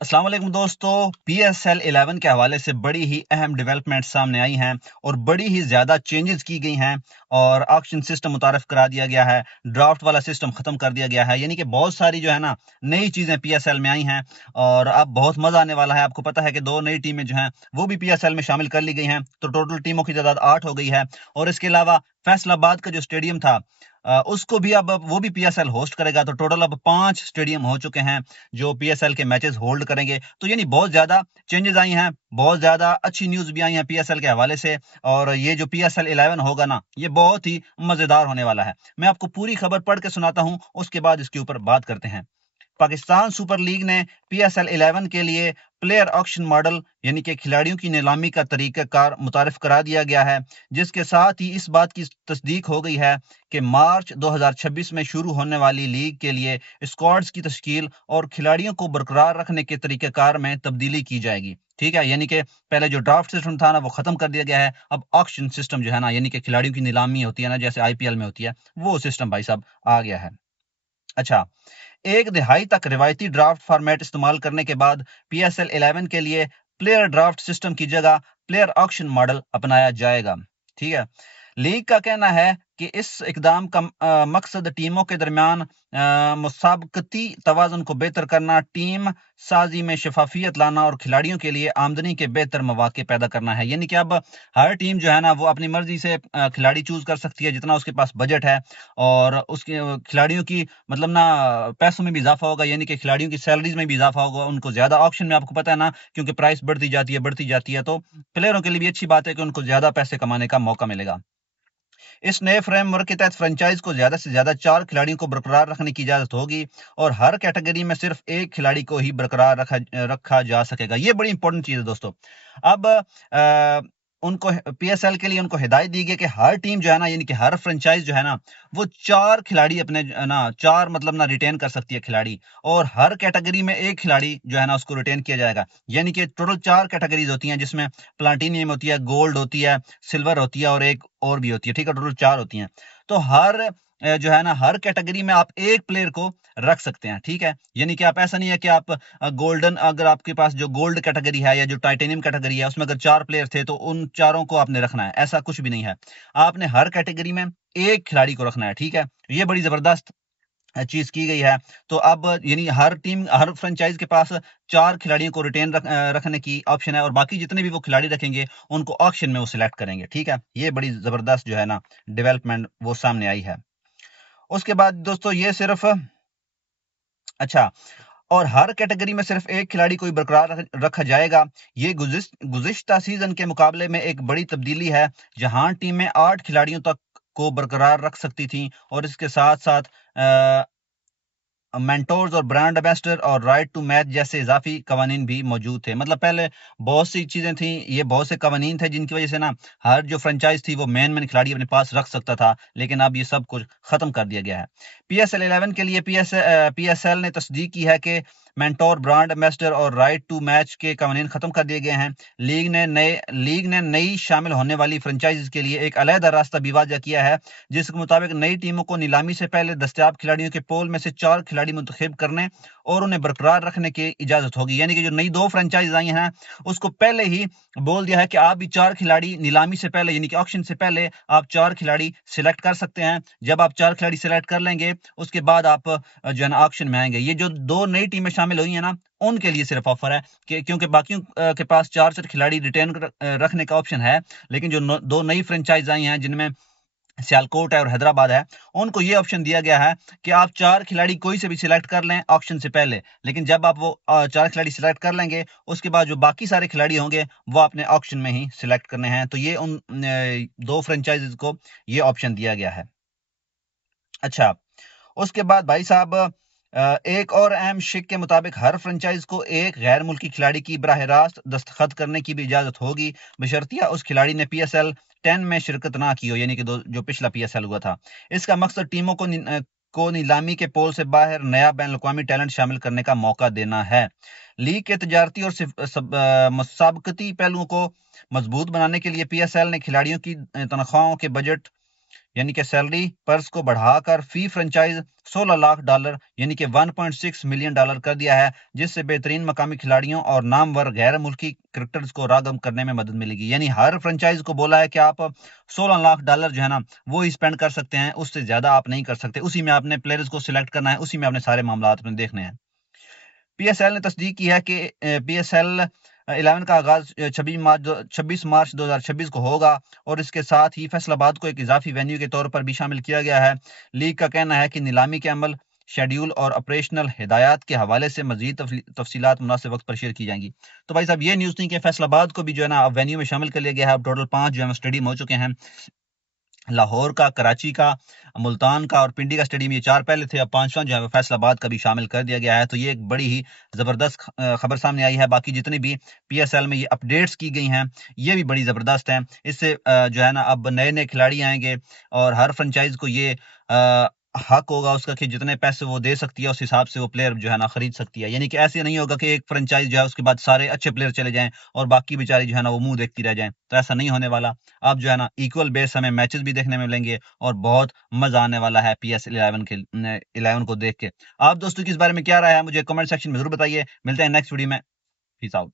अस्सलाम वालेकुम दोस्तों। PSL 11 के हवाले से बड़ी ही अहम डेवलपमेंट सामने आई हैं और बड़ी ही ज़्यादा चेंजेस की गई हैं और ऑक्शन सिस्टम मुतारफ़ करा दिया गया है। ड्राफ्ट वाला सिस्टम ख़त्म कर दिया गया है, यानी कि बहुत सारी जो है ना नई चीज़ें PSL में आई हैं और अब बहुत मज़ा आने वाला है। आपको पता है कि 2 नई टीमें जो हैं वो भी PSL में शामिल कर ली गई हैं, तो टोटल टीमों की तादाद 8 हो गई है। और इसके अलावा फैसलाबाद का जो स्टेडियम था उसको भी अब वो भी PSL होस्ट करेगा, तो टोटल अब 5 स्टेडियम हो चुके हैं जो PSL के मैचेस होल्ड करेंगे। तो यानी बहुत ज़्यादा चेंजेस आई हैं, बहुत ज़्यादा अच्छी न्यूज़ भी आई हैं PSL के हवाले से। और ये जो PSL 11 होगा ना, ये बहुत ही मज़ेदार होने वाला है। मैं आपको पूरी खबर पढ़ के सुनाता हूँ, उसके बाद इसके ऊपर बात करते हैं। पाकिस्तान सुपर लीग ने PSL 11 के लिए प्लेयर ऑक्शन मॉडल यानी कि खिलाड़ियों की नीलामी का तरीकाकार मुतारिफ करा दिया गया है, जिसके साथ ही इस बात की तस्दीक हो गई है कि मार्च 2026 में शुरू होने वाली लीग के लिए स्क्वाड्स की तश्कील और खिलाड़ियों को बरकरार रखने के तरीकाकार में तब्दीली की जाएगी। ठीक है, यानी कि पहले जो ड्राफ्ट सिस्टम था ना वो खत्म कर दिया गया है। अब ऑक्शन सिस्टम जो है ना, यानी कि खिलाड़ियों की नीलामी होती है ना, जैसे IPL में होती है, वो सिस्टम भाई साहब आ गया है। अच्छा, एक दिहाई तक रिवायती ड्राफ्ट फॉर्मेट इस्तेमाल करने के बाद PSL 11 के लिए प्लेयर ड्राफ्ट सिस्टम की जगह प्लेयर ऑक्शन मॉडल अपनाया जाएगा। ठीक है, लीग का कहना है कि इस इकदाम का मकसद टीमों के दरमियान मुसाबकती तवाज़ुन को बेहतर करना, टीम साजी में शफाफियत लाना और खिलाड़ियों के लिए आमदनी के बेहतर मौके पैदा करना है। यानी कि अब हर टीम जो है ना वो अपनी मर्जी से खिलाड़ी चूज कर सकती है जितना उसके पास बजट है। और उसके खिलाड़ियों की मतलब ना पैसों में भी इजाफा होगा, यानी कि खिलाड़ियों की सैलरीज में भी इजाफा होगा, उनको ज्यादा ऑप्शन में, आपको पता है ना, क्योंकि प्राइस बढ़ती जाती है, तो प्लेयरों के लिए भी अच्छी बात है कि उनको ज्यादा पैसे कमाने का मौका मिलेगा। इस नए फ्रेमवर्क के तहत फ्रेंचाइज को ज्यादा से ज्यादा 4 खिलाड़ियों को बरकरार रखने की इजाजत होगी और हर कैटेगरी में सिर्फ एक खिलाड़ी को ही बरकरार रखा जा सकेगा। ये बड़ी इंपॉर्टेंट चीज है दोस्तों। अब उनको PSL के लिए उनको हिदायत दी गई कि हर टीम जो है ना, यानी कि हर फ्रेंचाइज जो है ना, वो 4 खिलाड़ी अपने ना 4 मतलब ना रिटेन कर सकती है खिलाड़ी। और हर कैटेगरी में एक खिलाड़ी जो है ना उसको रिटेन किया जाएगा। यानी कि टोटल 4 कैटेगरीज होती हैं, जिसमें प्लाटिनियम होती है, गोल्ड होती है, सिल्वर होती है और एक और भी होती है। ठीक है, टोटल 4 होती हैं। तो हर जो है ना हर कैटेगरी में आप एक प्लेयर को रख सकते हैं। ठीक है, यानी कि आप ऐसा नहीं है कि आप गोल्डन, अगर आपके पास जो गोल्ड कैटेगरी है या जो टाइटेनियम कैटेगरी है उसमें अगर 4 प्लेयर थे तो उन चारों को आपने रखना है, ऐसा कुछ भी नहीं है। आपने हर कैटेगरी में एक खिलाड़ी को रखना है। ठीक है, ये बड़ी जबरदस्त चीज की गई है। तो अब यानी हर टीम, हर फ्रेंचाइज के पास 4 खिलाड़ियों को रिटेन रखने की ऑप्शन है और बाकी जितने भी वो खिलाड़ी रखेंगे उनको ऑक्शन में वो सिलेक्ट करेंगे। ठीक है, ये बड़ी जबरदस्त जो है ना डेवलपमेंट वो सामने आई है। उसके बाद दोस्तों ये सिर्फ अच्छा, और हर कैटेगरी में सिर्फ एक खिलाड़ी को ही बरकरार रखा जाएगा। ये गुज़िश्ता सीजन के मुकाबले में एक बड़ी तब्दीली है, जहां टीमें 8 खिलाड़ियों तक को बरकरार रख सकती थीं और इसके साथ-साथ मेंटोर्स और ब्रांड एम्बेसडर और राइट टू मैच जैसे इजाफी कवानीन भी मौजूद थे। मतलब पहले बहुत सी चीजें थी, ये बहुत से कवानीन थे जिनकी वजह से ना हर जो फ्रेंचाइज थी वो मेन खिलाड़ी अपने पास रख सकता था, लेकिन अब ये सब कुछ खत्म कर दिया गया है। PSL 11 के लिए PSL ने तस्दीक की है कि मेंटोर, ब्रांड एम्बेसडर और राइट टू मैच के कवानीन खत्म कर दिए गए हैं। लीग ने नई शामिल होने वाली फ्रेंचाइज के लिए एक अलहदा रास्ता भी वाज़ा किया है, जिसके मुताबिक नई टीमों को नीलामी से पहले दस्तयाब खिलाड़ियों के पोल में से 4 खिलाड़ी मुंतखब करने और उन्हें बरकरार रखने की इजाजत होगी। यानी कि जो नई 2 फ्रेंचाइज आई हैं उसको पहले ही बोल दिया है कि आप भी 4 खिलाड़ी नीलामी से पहले, यानी कि ऑक्शन से पहले आप 4 खिलाड़ी सिलेक्ट कर सकते हैं। जब आप 4 खिलाड़ी सिलेक्ट कर लेंगे उसके बाद आप जो है ना ऑक्शन में आएंगे। ये जो 2 नई टीमें शामिल हुई हैं ना, उनके लिए सिर्फ ऑफर है कि क्योंकि बाकियों के पास 4 खिलाड़ी रिटेन रखने का ऑप्शन है, लेकिन जो 2 नई फ्रेंचाइज आई हैं जिनमें सियालकोट है और हैदराबाद है, उनको ये ऑप्शन दिया गया है कि आप 4 खिलाड़ी कोई से भी सिलेक्ट कर लें ऑक्शन से पहले, लेकिन जब आप वो 4 खिलाड़ी सिलेक्ट कर लेंगे उसके बाद जो बाकी सारे खिलाड़ी होंगे वो आपने ऑक्शन में ही सिलेक्ट करने हैं। तो ये उन 2 फ्रेंचाइजेज को ये ऑप्शन दिया गया है। अच्छा, उसके बाद भाई साहब एक और अहम शिक के मुताबिक हर फ्रेंचाइज को एक गैर मुल्की खिलाड़ी की बराह रास्त दस्तखत करने की भी इजाजत होगी, बशर्तिया उस खिलाड़ी ने PSL 10 में शिरकत ना की हो, यानी कि जो पिछला PSL हुआ था। इसका मकसद टीमों को नीलामी के पोल से बाहर नया बैन अवी टैलेंट शामिल करने का मौका देना है। लीग के तजारती और मुसाबकती पहलुओं को मजबूत बनाने के लिए PSL ने खिलाड़ियों की तनख्वाहों के बजट यानी कि सैलरी पर्स को बढ़ाकर फी फ्रेंचाइज $16 लाख यानी कि $1.6 मिलियन कर दिया है, जिससे बेहतरीन मकामी खिलाड़ियों और नामवर गैर मुल्की क्रिकेटर्स को रागम करने में मदद मिलेगी। यानी हर फ्रेंचाइज को बोला है कि आप $16 लाख जो है ना वो ही स्पेंड कर सकते हैं, उससे ज्यादा आप नहीं कर सकते। उसी में आपने प्लेयर्स को सिलेक्ट करना है, उसी में आपने सारे मामला अपने देखने हैं। पीएसएल ने तस्दीक की है कि पीएसएल 11 का आगाज 26 मार्च 2026 को होगा और इसके साथ ही फैसलाबाद को एक इजाफी वेन्यू के तौर पर भी शामिल किया गया है। लीग का कहना है कि नीलामी के अमल, शेड्यूल और ऑपरेशनल हिदायत के हवाले से मजीद तफसीलात मुनासिब वक्त पर शेयर की जाएंगी। तो भाई साहब, ये न्यूज़ थी कि फैसलाबाद को भी जो है ना अब वेन्यू में शामिल कर लिया गया है। अब टोटल 5 जो है स्टेडियम हो चुके हैं। लाहौर का, कराची का, मुल्तान का और पिंडी का स्टेडियम, ये 4 पहले थे, अब 5वां जो है फैसलाबाद का भी शामिल कर दिया गया है। तो ये एक बड़ी ही ज़बरदस्त खबर सामने आई है। बाकी जितनी भी पीएसएल में ये अपडेट्स की गई हैं, ये भी बड़ी ज़बरदस्त हैं। इससे जो है ना अब नए-नए खिलाड़ी आएँगे और हर फ्रेंचाइज़ को ये हक होगा उसका कि जितने पैसे वो दे सकती है, उस हिसाब से वो प्लेयर जो है ना खरीद सकती है। यानी कि ऐसे नहीं होगा कि एक फ्रेंचाइज़ जो है उसके बाद सारे अच्छे प्लेयर चले जाएँ और बाकी बेचारे जो है ना वो मुँह देखती रह जाएँ। तो ऐसा नहीं होने वाला। अब जो है ना इक्वल बेस हमें मैचेस भी देखने में मिलेंगे और बहुत मजा आने वाला है पीएस 11 को देख के। आप दोस्तों की इस बारे में क्या राय है, मुझे कमेंट सेक्शन में जरूर बताइए। मिलते हैं नेक्स्ट वीडियो में। Peace out.